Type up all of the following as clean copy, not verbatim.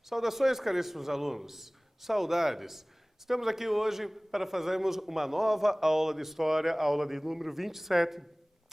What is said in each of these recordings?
Saudações, caríssimos alunos. Saudades. Estamos aqui hoje para fazermos uma nova aula de História, a aula de número 27,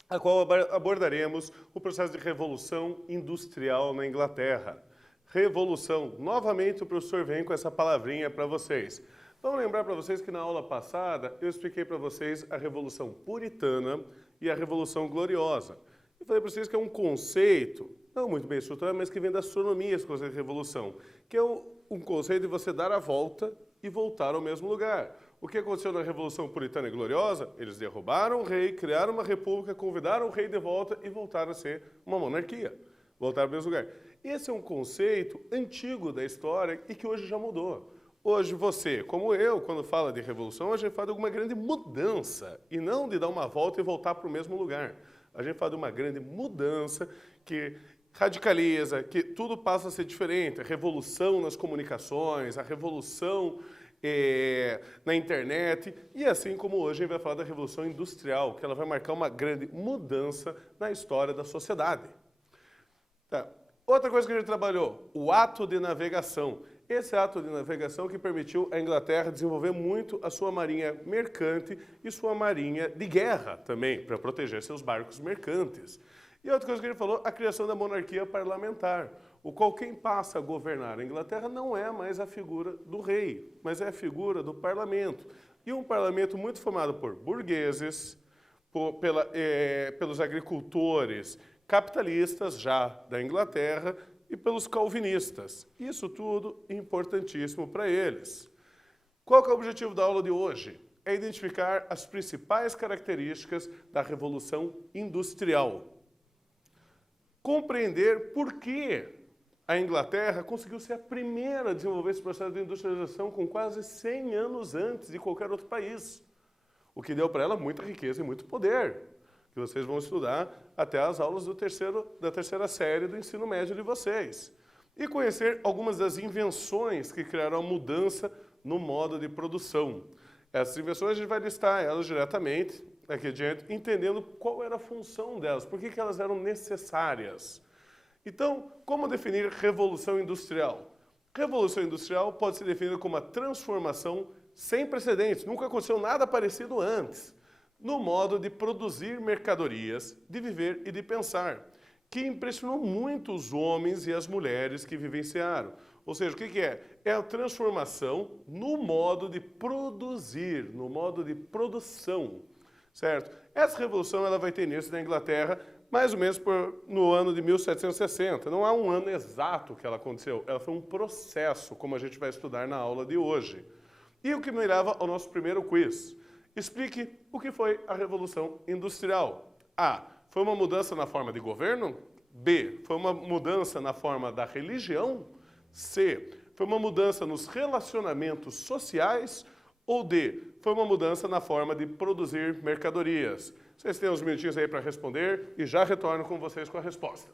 a qual abordaremos o processo de Revolução Industrial na Inglaterra. Revolução. Novamente o professor vem com essa palavrinha para vocês. Vamos lembrar para vocês que na aula passada eu expliquei para vocês a Revolução Puritana e a Revolução Gloriosa. Eu falei para vocês que é um conceito, não muito bem estruturado, mas que vem da astronomia, esse conceito de revolução, que é um conceito de você dar a volta e voltar ao mesmo lugar. O que aconteceu na Revolução Puritana e Gloriosa? Eles derrubaram o rei, criaram uma república, convidaram o rei de volta e voltaram a ser uma monarquia. Voltaram ao mesmo lugar. Esse é um conceito antigo da história e que hoje já mudou. Hoje você, como eu, quando fala de revolução, a gente fala de alguma grande mudança e não de dar uma volta e voltar para o mesmo lugar. A gente fala de uma grande mudança que radicaliza, que tudo passa a ser diferente. A revolução nas comunicações, a revolução na internet e assim como hoje a gente vai falar da Revolução Industrial, que ela vai marcar uma grande mudança na história da sociedade. Tá. Outra coisa que a gente trabalhou, o ato de navegação. Esse ato de navegação que permitiu à Inglaterra desenvolver muito a sua marinha mercante e sua marinha de guerra também, para proteger seus barcos mercantes. E outra coisa que a gente falou, a criação da monarquia parlamentar, o qual quem passa a governar a Inglaterra não é mais a figura do rei, mas é a figura do parlamento. E um parlamento muito formado por burgueses, pelos agricultores capitalistas já da Inglaterra e pelos calvinistas. Isso tudo importantíssimo para eles. Qual que é o objetivo da aula de hoje? É identificar as principais características da Revolução Industrial. Compreender por que a Inglaterra conseguiu ser a primeira a desenvolver esse processo de industrialização com quase 100 anos antes de qualquer outro país. O que deu para ela muita riqueza e muito poder, que vocês vão estudar até as aulas da terceira série do ensino médio de vocês. E conhecer algumas das invenções que criaram a mudança no modo de produção. Essas invenções a gente vai listar elas diretamente aqui adiante, entendendo qual era a função delas, por que elas eram necessárias. Então, como definir revolução industrial? Revolução industrial pode ser definida como uma transformação sem precedentes, nunca aconteceu nada parecido antes, no modo de produzir mercadorias, de viver e de pensar, que impressionou muito os homens e as mulheres que vivenciaram. Ou seja, o que é? É a transformação no modo de produzir, no modo de produção, certo? Essa revolução ela vai ter início na Inglaterra mais ou menos no ano de 1760. Não há um ano exato que ela aconteceu, ela foi um processo, como a gente vai estudar na aula de hoje. E o que me leva ao nosso primeiro quiz. Explique o que foi a Revolução Industrial. A. Foi uma mudança na forma de governo? B. Foi uma mudança na forma da religião? C. Foi uma mudança nos relacionamentos sociais? Ou D. Foi uma mudança na forma de produzir mercadorias? Vocês têm uns minutinhos aí para responder e já retorno com vocês com a resposta.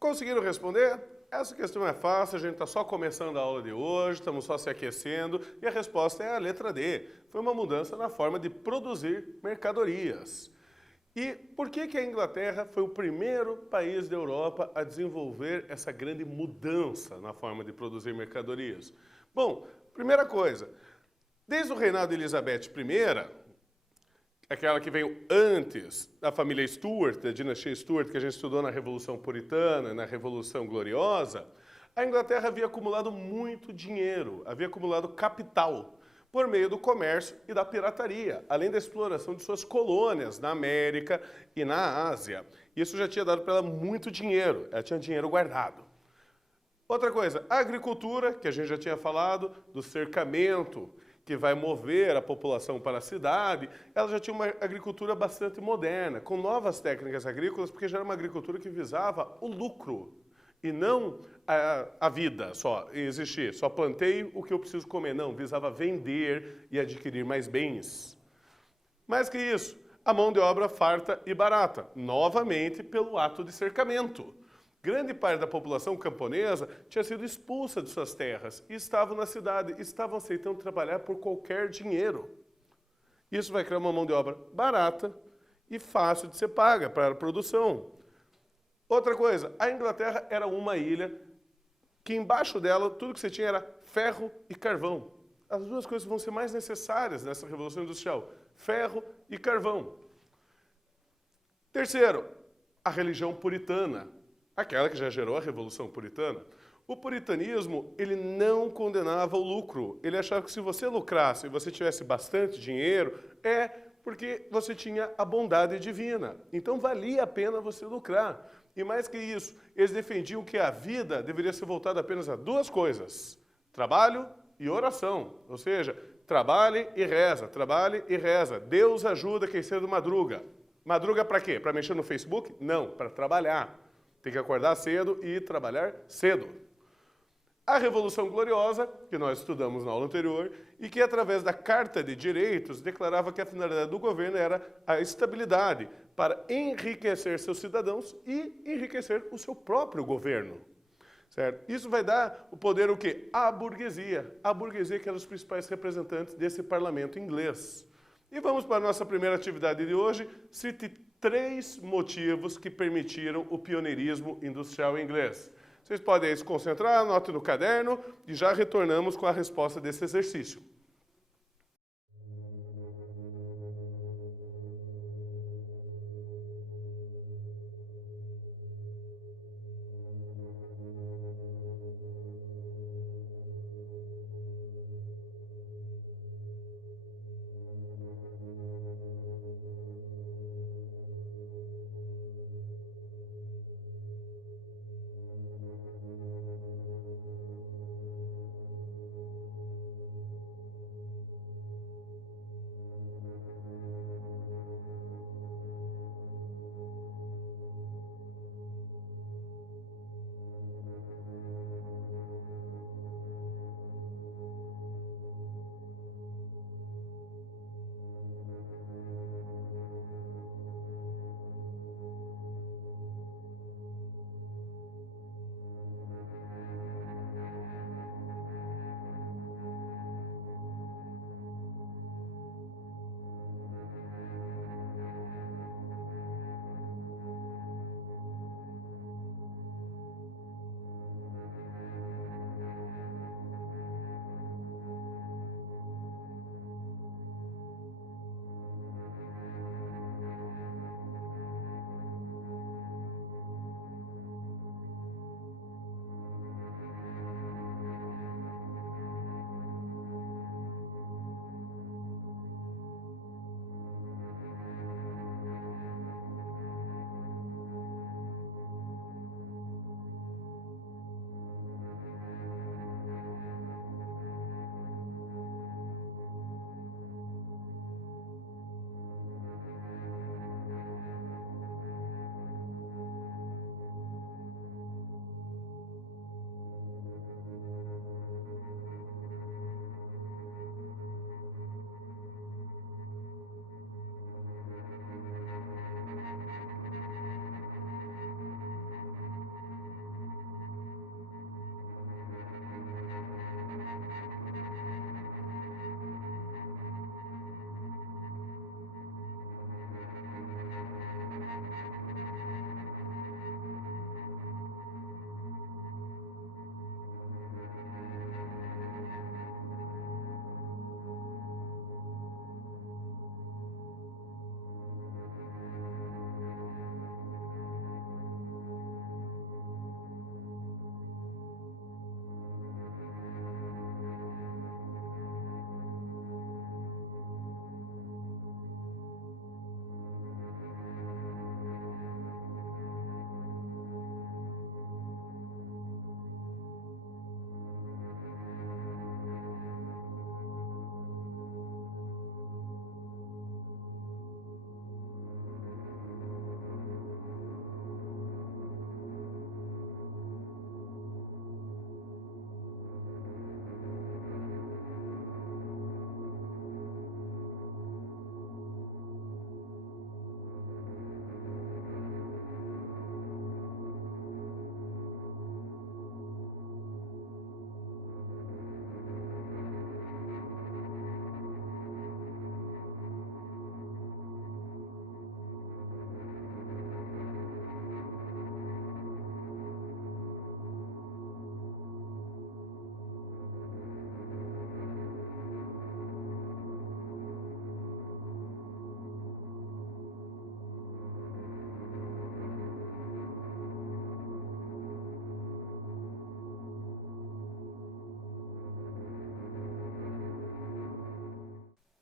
Conseguiram responder? Essa questão é fácil, a gente está só começando a aula de hoje, estamos só se aquecendo e a resposta é a letra D. Foi uma mudança na forma de produzir mercadorias. E por que a Inglaterra foi o primeiro país da Europa a desenvolver essa grande mudança na forma de produzir mercadorias? Bom, primeira coisa, desde o reinado de Elizabeth I, aquela que veio antes da família Stuart, da dinastia Stuart, que a gente estudou na Revolução Puritana, na Revolução Gloriosa, a Inglaterra havia acumulado muito dinheiro, havia acumulado capital, por meio do comércio e da pirataria, além da exploração de suas colônias na América e na Ásia. Isso já tinha dado para ela muito dinheiro, ela tinha dinheiro guardado. Outra coisa, a agricultura, que a gente já tinha falado, do cercamento, que vai mover a população para a cidade, ela já tinha uma agricultura bastante moderna, com novas técnicas agrícolas, porque já era uma agricultura que visava o lucro e não a vida só, existir. Só plantei o que eu preciso comer. Não, visava vender e adquirir mais bens. Mais que isso, a mão de obra farta e barata, novamente pelo ato de cercamento. Grande parte da população camponesa tinha sido expulsa de suas terras e estavam na cidade, estavam aceitando trabalhar por qualquer dinheiro. Isso vai criar uma mão de obra barata e fácil de ser paga para a produção. Outra coisa, a Inglaterra era uma ilha que embaixo dela tudo que você tinha era ferro e carvão. As duas coisas vão ser mais necessárias nessa Revolução Industrial, ferro e carvão. Terceiro, a religião puritana. Aquela que já gerou a Revolução Puritana. O puritanismo, ele não condenava o lucro. Ele achava que se você lucrasse e você tivesse bastante dinheiro, é porque você tinha a bondade divina. Então valia a pena você lucrar. E mais que isso, eles defendiam que a vida deveria ser voltada apenas a duas coisas: trabalho e oração. Ou seja, trabalhe e reza, trabalhe e reza. Deus ajuda quem cedo madruga. Madruga para quê? Para mexer no Facebook? Não, para trabalhar. Tem que acordar cedo e trabalhar cedo. A Revolução Gloriosa, que nós estudamos na aula anterior, e que através da Carta de Direitos declarava que a finalidade do governo era a estabilidade para enriquecer seus cidadãos e enriquecer o seu próprio governo. Certo? Isso vai dar o poder o quê? À burguesia. A burguesia que era os principais representantes desse parlamento inglês. E vamos para a nossa primeira atividade de hoje. Cite 3 motivos que permitiram o pioneirismo industrial inglês. Vocês podem aí se concentrar, anote no caderno e já retornamos com a resposta desse exercício.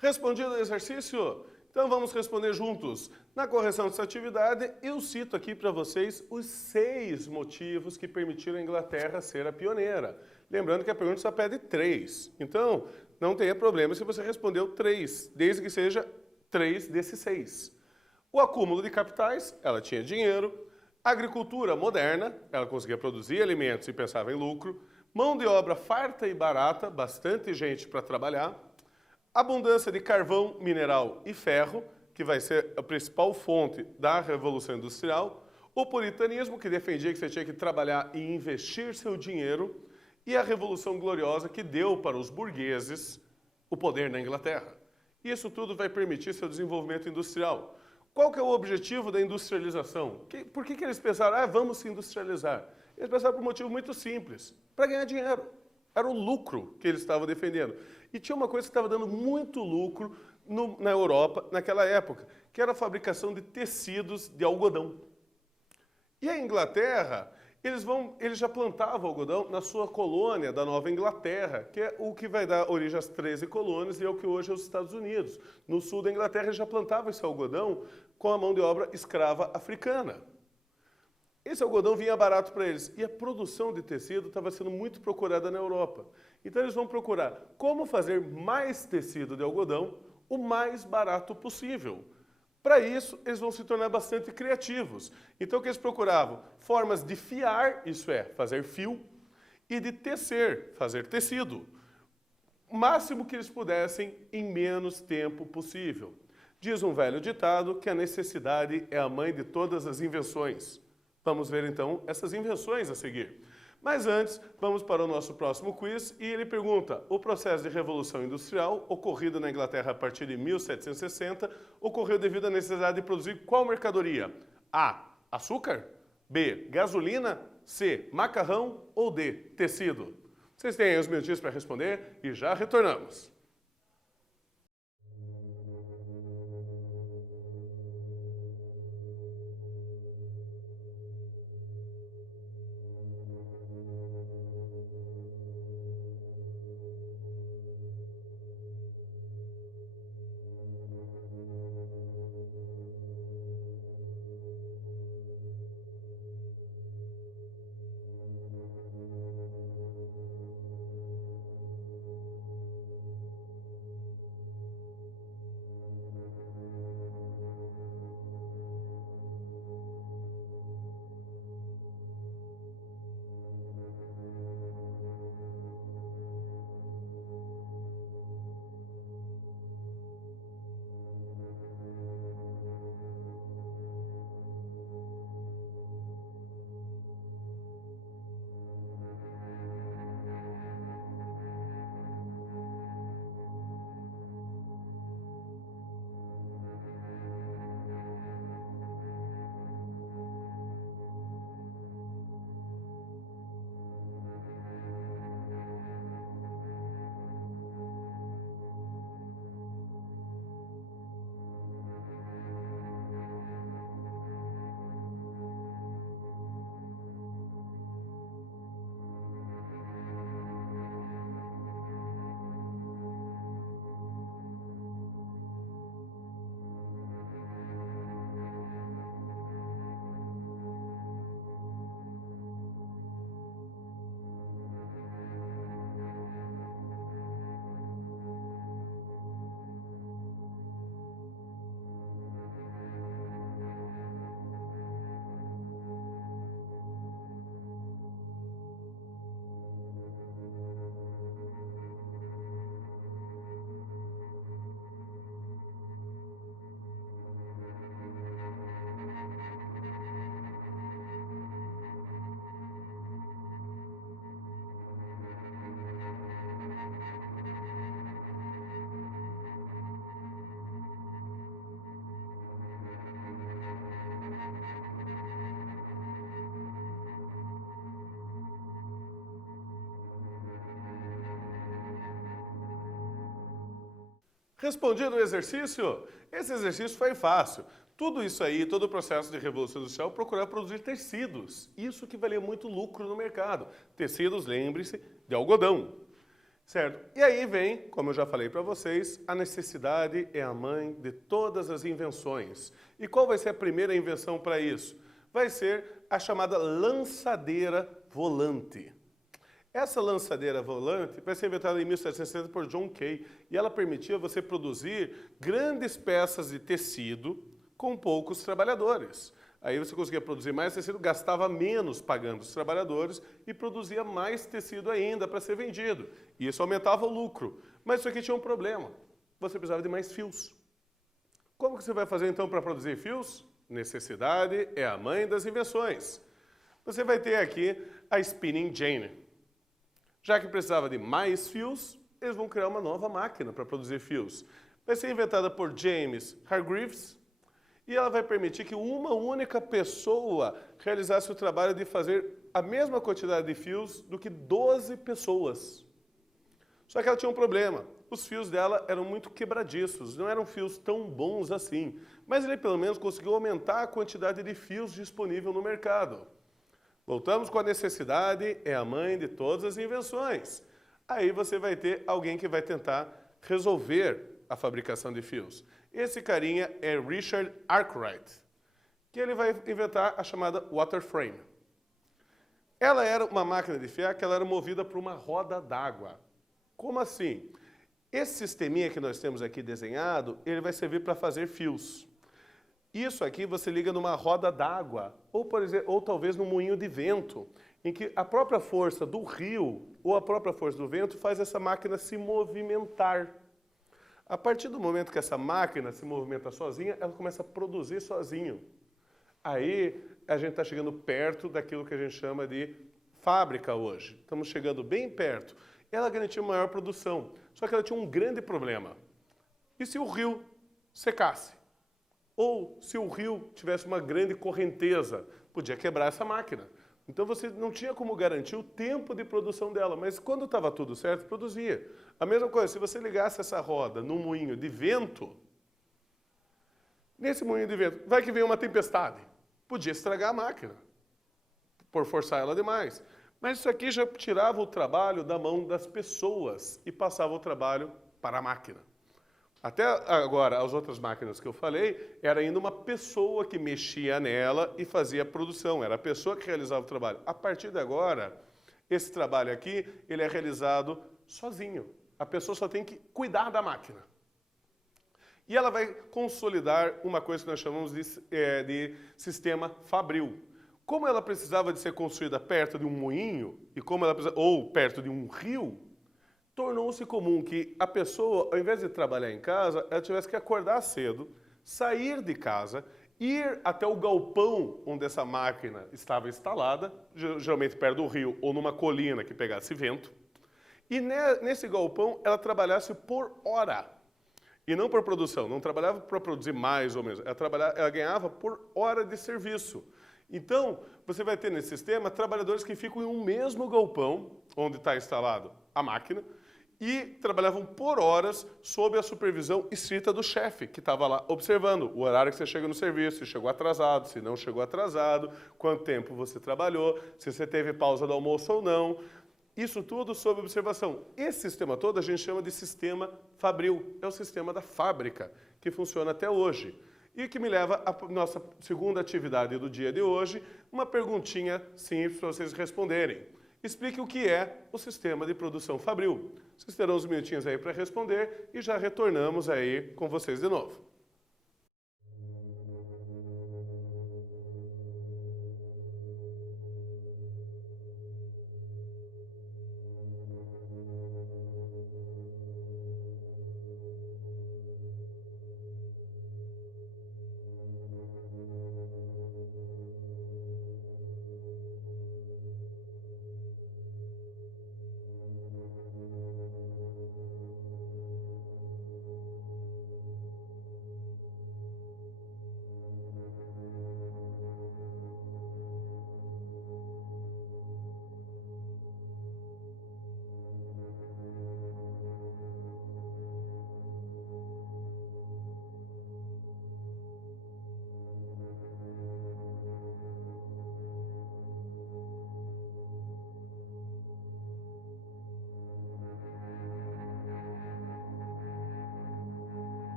Respondido o exercício? Então vamos responder juntos. Na correção dessa atividade, eu cito aqui para vocês os 6 motivos que permitiram a Inglaterra ser a pioneira. Lembrando que a pergunta só pede 3. Então, não tenha problema se você respondeu 3, desde que seja 3 desses 6. O acúmulo de capitais, ela tinha dinheiro. Agricultura moderna, ela conseguia produzir alimentos e pensava em lucro. Mão de obra farta e barata, bastante gente para trabalhar. Abundância de carvão, mineral e ferro, que vai ser a principal fonte da Revolução Industrial. O puritanismo, que defendia que você tinha que trabalhar e investir seu dinheiro. E a Revolução Gloriosa, que deu para os burgueses o poder na Inglaterra. Isso tudo vai permitir seu desenvolvimento industrial. Qual que é o objetivo da industrialização? Por que eles pensaram, vamos se industrializar? Eles pensaram por um motivo muito simples, para ganhar dinheiro. Era o lucro que eles estavam defendendo. E tinha uma coisa que estava dando muito lucro na Europa naquela época, que era a fabricação de tecidos de algodão. E a Inglaterra, eles já plantavam algodão na sua colônia da Nova Inglaterra, que é o que vai dar origem às 13 colônias e é o que hoje é os Estados Unidos. No sul da Inglaterra, eles já plantavam esse algodão com a mão de obra escrava africana. Esse algodão vinha barato para eles e a produção de tecido estava sendo muito procurada na Europa. Então eles vão procurar como fazer mais tecido de algodão o mais barato possível. Para isso, eles vão se tornar bastante criativos. Então o que eles procuravam? Formas de fiar, isso é, fazer fio, e de tecer, fazer tecido. O máximo que eles pudessem em menos tempo possível. Diz um velho ditado que a necessidade é a mãe de todas as invenções. Vamos ver então essas invenções a seguir. Mas antes, vamos para o nosso próximo quiz e ele pergunta: o processo de revolução industrial ocorrido na Inglaterra a partir de 1760 ocorreu devido à necessidade de produzir qual mercadoria? A. Açúcar. B. Gasolina. C. Macarrão. Ou D. Tecido. Vocês têm aí os minutinhos para responder e já retornamos. Respondido o exercício? Esse exercício foi fácil. Tudo isso aí, todo o processo de Revolução Industrial, procurar produzir tecidos. Isso que valia muito lucro no mercado. Tecidos, lembre-se, de algodão. Certo? E aí vem, como eu já falei para vocês, a necessidade é a mãe de todas as invenções. E qual vai ser a primeira invenção para isso? Vai ser a chamada lançadeira volante. Essa lançadeira volante vai ser inventada em 1760 por John Kay e ela permitia você produzir grandes peças de tecido com poucos trabalhadores. Aí você conseguia produzir mais tecido, gastava menos pagando os trabalhadores e produzia mais tecido ainda para ser vendido. E isso aumentava o lucro. Mas isso aqui tinha um problema. Você precisava de mais fios. Como que você vai fazer então para produzir fios? Necessidade é a mãe das invenções. Você vai ter aqui a Spinning Jenny. Já que precisava de mais fios, eles vão criar uma nova máquina para produzir fios. Vai ser inventada por James Hargreaves e ela vai permitir que uma única pessoa realizasse o trabalho de fazer a mesma quantidade de fios do que 12 pessoas. Só que ela tinha um problema. Os fios dela eram muito quebradiços, não eram fios tão bons assim. Mas ele pelo menos conseguiu aumentar a quantidade de fios disponível no mercado. Voltamos com a necessidade, é a mãe de todas as invenções. Aí você vai ter alguém que vai tentar resolver a fabricação de fios. Esse carinha é Richard Arkwright, que ele vai inventar a chamada water frame. Ela era uma máquina de fiar que ela era movida por uma roda d'água. Como assim? Esse sisteminha que nós temos aqui desenhado, ele vai servir para fazer fios. Isso aqui você liga numa roda d'água, ou, por exemplo, ou talvez num moinho de vento, em que a própria força do rio ou a própria força do vento faz essa máquina se movimentar. A partir do momento que essa máquina se movimenta sozinha, ela começa a produzir sozinho. Aí a gente está chegando perto daquilo que a gente chama de fábrica hoje. Estamos chegando bem perto. Ela garantia maior produção, só que ela tinha um grande problema. E se o rio secasse? Ou se o rio tivesse uma grande correnteza, podia quebrar essa máquina. Então você não tinha como garantir o tempo de produção dela, mas quando estava tudo certo, produzia. A mesma coisa, se você ligasse essa roda num moinho de vento, nesse moinho de vento, vai que vem uma tempestade, podia estragar a máquina, por forçar ela demais. Mas isso aqui já tirava o trabalho da mão das pessoas e passava o trabalho para a máquina. Até agora, as outras máquinas que eu falei, era ainda uma pessoa que mexia nela e fazia a produção. Era a pessoa que realizava o trabalho. A partir de agora, esse trabalho aqui, ele é realizado sozinho. A pessoa só tem que cuidar da máquina. E ela vai consolidar uma coisa que nós chamamos de sistema fabril. Como ela precisava de ser construída perto de um moinho, ou perto de um rio, tornou-se comum que a pessoa, ao invés de trabalhar em casa, ela tivesse que acordar cedo, sair de casa, ir até o galpão onde essa máquina estava instalada, geralmente perto do rio ou numa colina que pegasse vento, e nesse galpão ela trabalhasse por hora, e não por produção, não trabalhava para produzir mais ou menos, ela ganhava por hora de serviço. Então, você vai ter nesse sistema trabalhadores que ficam em um mesmo galpão, onde está instalado a máquina, e trabalhavam por horas sob a supervisão estrita do chefe, que estava lá observando o horário que você chega no serviço, se chegou atrasado, se não chegou atrasado, quanto tempo você trabalhou, se você teve pausa do almoço ou não. Isso tudo sob observação. Esse sistema todo a gente chama de sistema fabril, é o sistema da fábrica, que funciona até hoje. E que me leva à nossa segunda atividade do dia de hoje, uma perguntinha simples para vocês responderem. Explique o que é o sistema de produção fabril. Vocês terão uns minutinhos aí para responder e já retornamos aí com vocês de novo.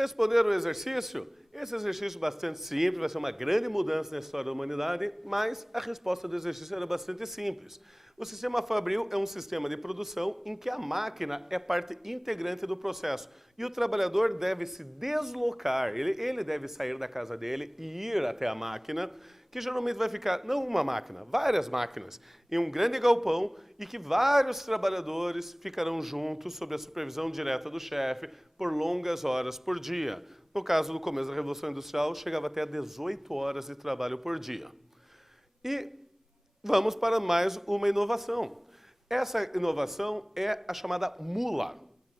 Responder o exercício? Esse exercício é bastante simples, vai ser uma grande mudança na história da humanidade, mas a resposta do exercício era bastante simples. O sistema Fabril é um sistema de produção em que a máquina é parte integrante do processo e o trabalhador deve se deslocar, ele deve sair da casa dele e ir até a máquina, que geralmente vai ficar, não uma máquina, várias máquinas, em um grande galpão e que vários trabalhadores ficarão juntos sob a supervisão direta do chefe por longas horas por dia. No caso do começo da Revolução Industrial, chegava até a 18 horas de trabalho por dia. E vamos para mais uma inovação. Essa inovação é a chamada mula,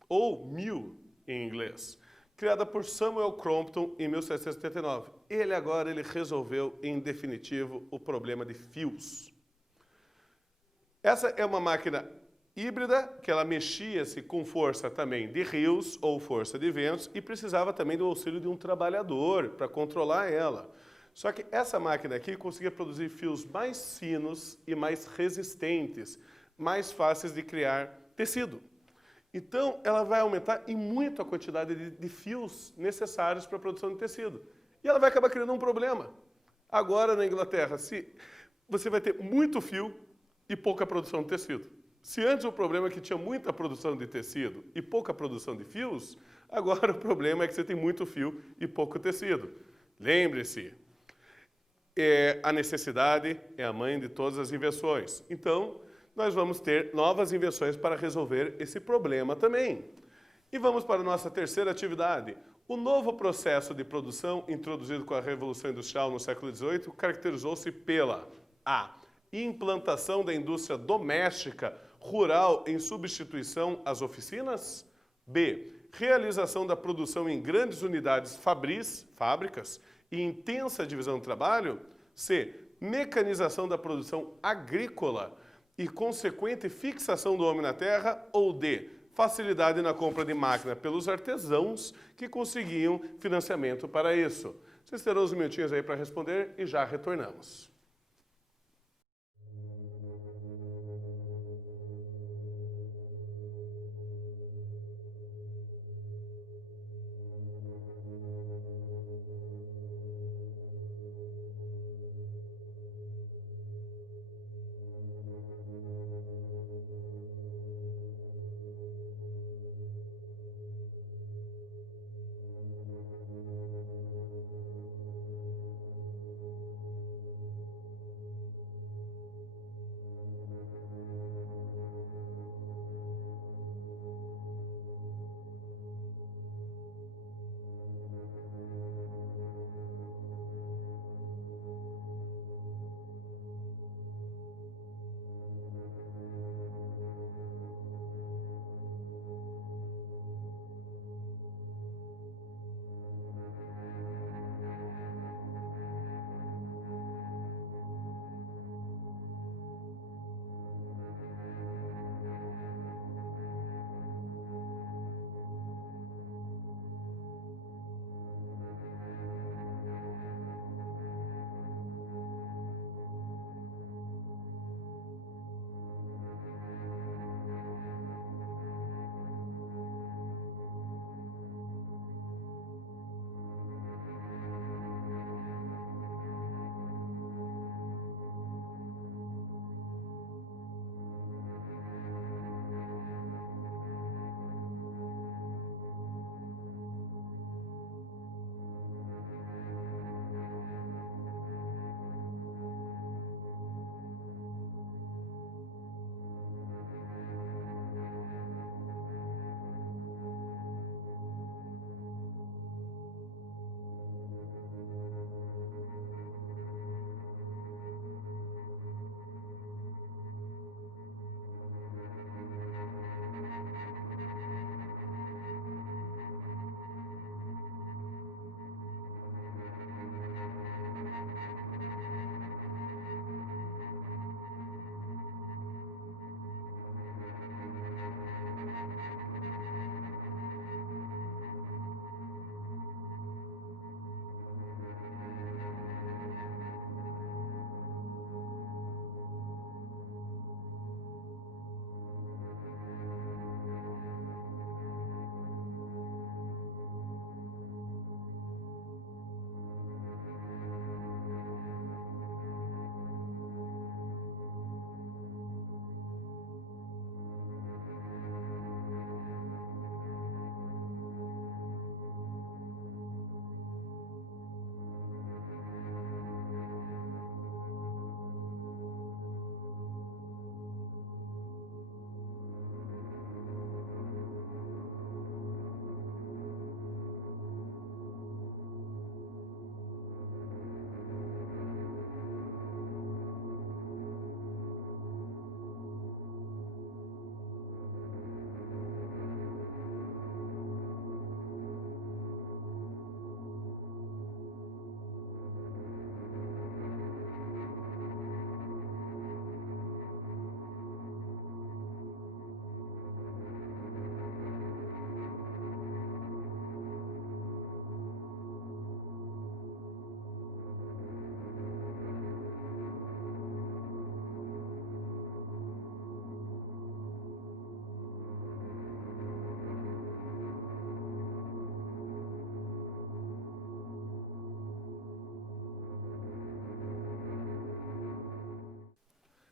ou mule em inglês, criada por Samuel Crompton em 1779. Ele resolveu em definitivo o problema de fios. Essa é uma máquina híbrida, que ela mexia-se com força também de rios ou força de ventos e precisava também do auxílio de um trabalhador para controlar ela. Só que essa máquina aqui conseguia produzir fios mais finos e mais resistentes, mais fáceis de criar tecido. Então, ela vai aumentar em muito a quantidade de fios necessários para a produção de tecido. E ela vai acabar criando um problema. Agora, na Inglaterra, você vai ter muito fio e pouca produção de tecido. Se antes o problema é que tinha muita produção de tecido e pouca produção de fios, agora o problema é que você tem muito fio e pouco tecido. Lembre-se, a necessidade é a mãe de todas as invenções. Então, nós vamos ter novas invenções para resolver esse problema também. E vamos para a nossa terceira atividade. O novo processo de produção introduzido com a Revolução Industrial no século XVIII caracterizou-se pela A. Implantação da indústria doméstica rural em substituição às oficinas. B. Realização da produção em grandes unidades fábricas e intensa divisão do trabalho. C. Mecanização da produção agrícola e consequente fixação do homem na terra. Ou D. Facilidade na compra de máquina pelos artesãos que conseguiam financiamento para isso. Vocês terão uns minutinhos aí para responder e já retornamos.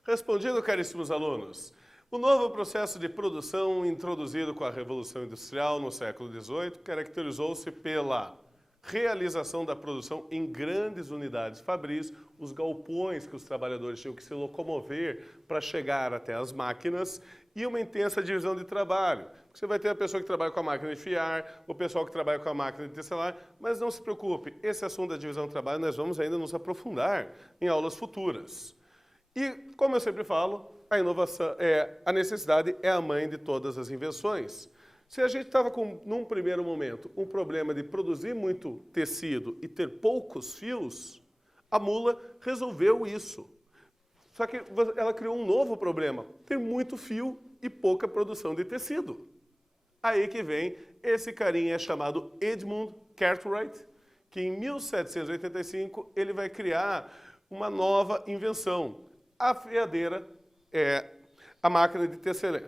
Respondido, caríssimos alunos. O novo processo de produção introduzido com a Revolução Industrial no século XVIII caracterizou-se pela realização da produção em grandes unidades fabris, os galpões que os trabalhadores tinham que se locomover para chegar até as máquinas e uma intensa divisão de trabalho. Você vai ter a pessoa que trabalha com a máquina de fiar, o pessoal que trabalha com a máquina de tecelar, mas não se preocupe, esse assunto da divisão de trabalho nós vamos ainda nos aprofundar em aulas futuras. E, como eu sempre falo, a inovação, a necessidade é a mãe de todas as invenções. Se a gente estava com, num primeiro momento, um problema de produzir muito tecido e ter poucos fios, a mula resolveu isso. Só que ela criou um novo problema, ter muito fio e pouca produção de tecido. Aí que vem esse carinha chamado Edmund Cartwright, que em 1785 ele vai criar uma nova invenção, a fiadeira, a máquina de tecelã.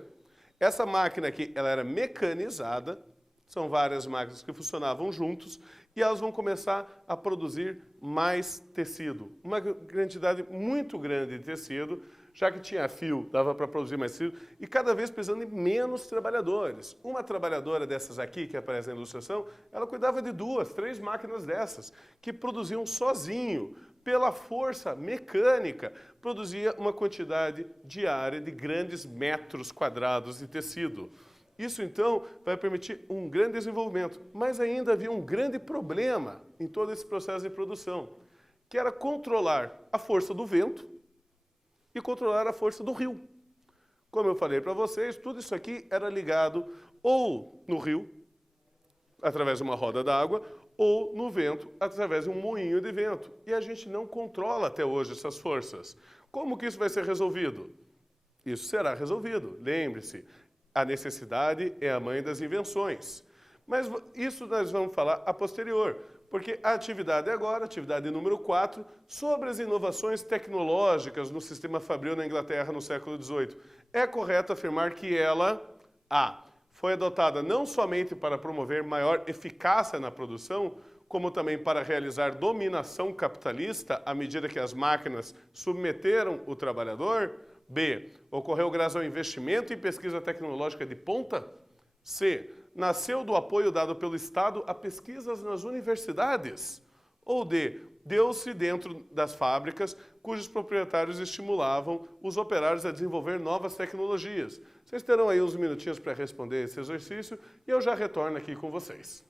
Essa máquina aqui, ela era mecanizada, são várias máquinas que funcionavam juntos, e elas vão começar a produzir mais tecido. Uma quantidade muito grande de tecido, já que tinha fio, dava para produzir mais tecido, e cada vez precisando de menos trabalhadores. Uma trabalhadora dessas aqui, que aparece na ilustração, ela cuidava de 2, 3 máquinas dessas, que produziam sozinho, pela força mecânica, produzia uma quantidade diária de grandes metros quadrados de tecido. Isso, então, vai permitir um grande desenvolvimento, mas ainda havia um grande problema em todo esse processo de produção, que era controlar a força do vento e controlar a força do rio. Como eu falei para vocês, tudo isso aqui era ligado ou no rio, através de uma roda d'água, ou no vento, através de um moinho de vento. E a gente não controla até hoje essas forças. Como que isso vai ser resolvido? Isso será resolvido. Lembre-se, a necessidade é a mãe das invenções. Mas isso nós vamos falar a posterior, porque a atividade agora, atividade número 4, sobre as inovações tecnológicas no sistema fabril na Inglaterra no século XVIII. É correto afirmar que ela, foi adotada não somente para promover maior eficácia na produção, como também para realizar dominação capitalista à medida que as máquinas submeteram o trabalhador? B. Ocorreu graças ao investimento em pesquisa tecnológica de ponta? C. Nasceu do apoio dado pelo Estado a pesquisas nas universidades? Ou D. Deu-se dentro das fábricas cujos proprietários estimulavam os operários a desenvolver novas tecnologias? Vocês terão aí uns minutinhos para responder esse exercício e eu já retorno aqui com vocês.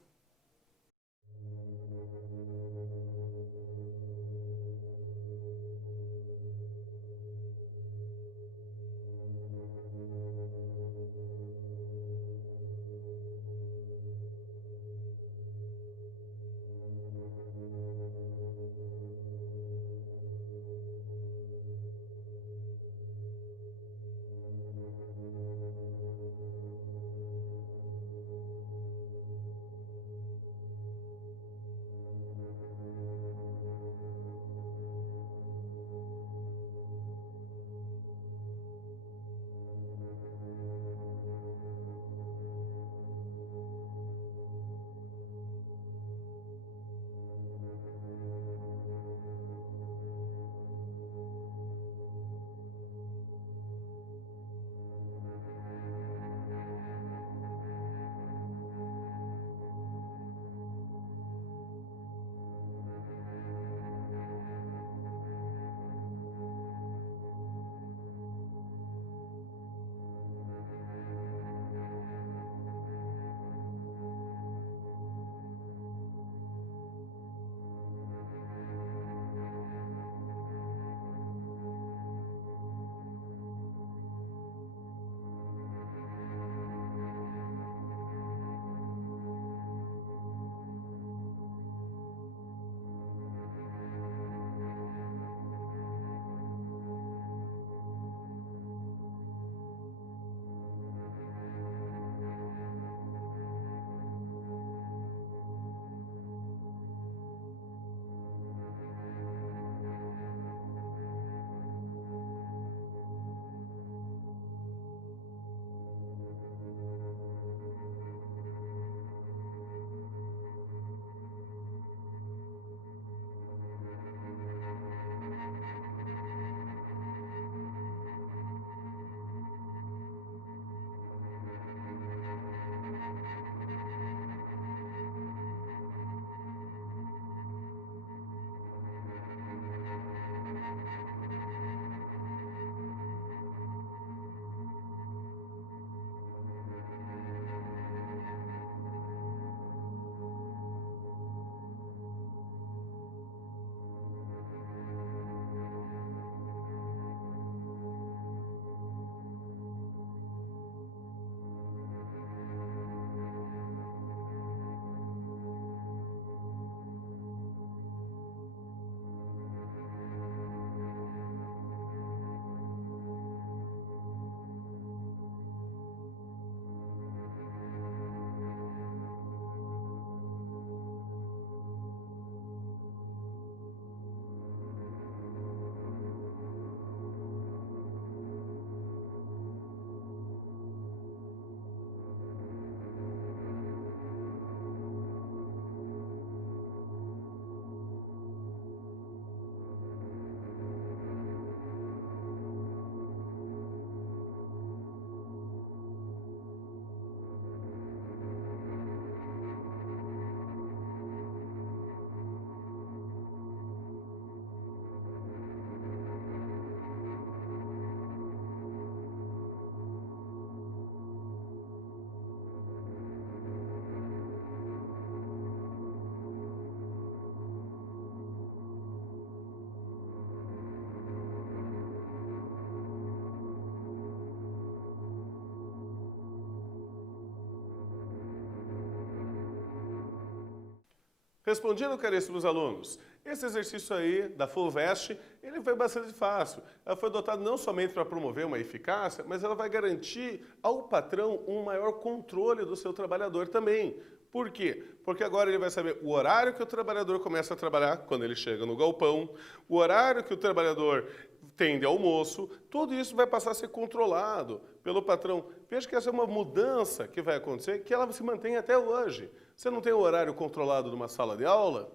Respondido, caríssimos alunos, esse exercício aí da FUVEST, ele foi bastante fácil. Ela foi adotada não somente para promover uma eficácia, mas ela vai garantir ao patrão um maior controle do seu trabalhador também. Por quê? Porque agora ele vai saber o horário que o trabalhador começa a trabalhar, quando ele chega no galpão, o horário que o trabalhador tem de almoço, tudo isso vai passar a ser controlado pelo patrão. Veja que essa é uma mudança que vai acontecer, que ela se mantém até hoje. Você não tem o horário controlado numa sala de aula?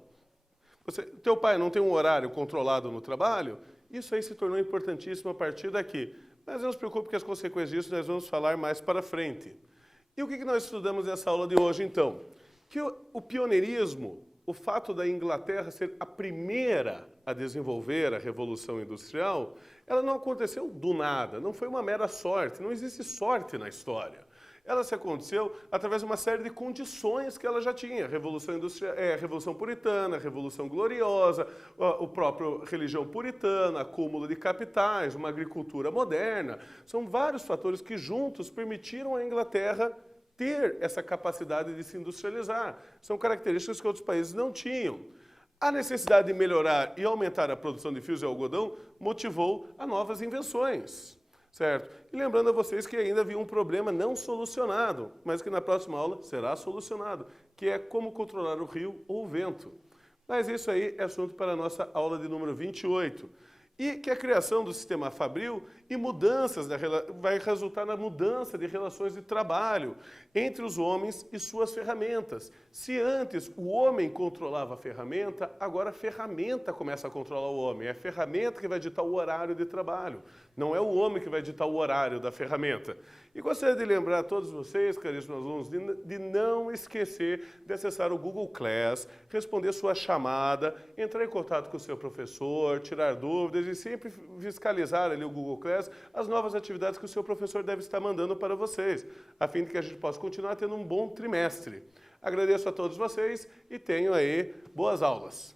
Teu pai não tem um horário controlado no trabalho? Isso aí se tornou importantíssimo a partir daqui. Mas não se preocupe que as consequências disso nós vamos falar mais para frente. E o que nós estudamos nessa aula de hoje, então? Que o pioneirismo, o fato da Inglaterra ser a primeira a desenvolver a Revolução Industrial, ela não aconteceu do nada, não foi uma mera sorte, não existe sorte na história. Ela se aconteceu através de uma série de condições que ela já tinha. Revolução Industrial, Revolução Puritana, Revolução Gloriosa, o próprio religião puritana, acúmulo de capitais, uma agricultura moderna. São vários fatores que juntos permitiram à Inglaterra ter essa capacidade de se industrializar. São características que outros países não tinham. A necessidade de melhorar e aumentar a produção de fios de algodão motivou a novas invenções. Certo? E lembrando a vocês que ainda havia um problema não solucionado, mas que na próxima aula será solucionado, que é como controlar o rio ou o vento. Mas isso aí é assunto para a nossa aula de número 28. E que a criação do sistema fabril e mudanças vai resultar na mudança de relações de trabalho entre os homens e suas ferramentas. Se antes o homem controlava a ferramenta, agora a ferramenta começa a controlar o homem. É a ferramenta que vai ditar o horário de trabalho. Não é o homem que vai ditar o horário da ferramenta. E gostaria de lembrar a todos vocês, caríssimos alunos, de não esquecer de acessar o Google Class, responder sua chamada, entrar em contato com o seu professor, tirar dúvidas e sempre fiscalizar ali o Google Class as novas atividades que o seu professor deve estar mandando para vocês, a fim de que a gente possa continuar tendo um bom trimestre. Agradeço a todos vocês e tenham aí boas aulas.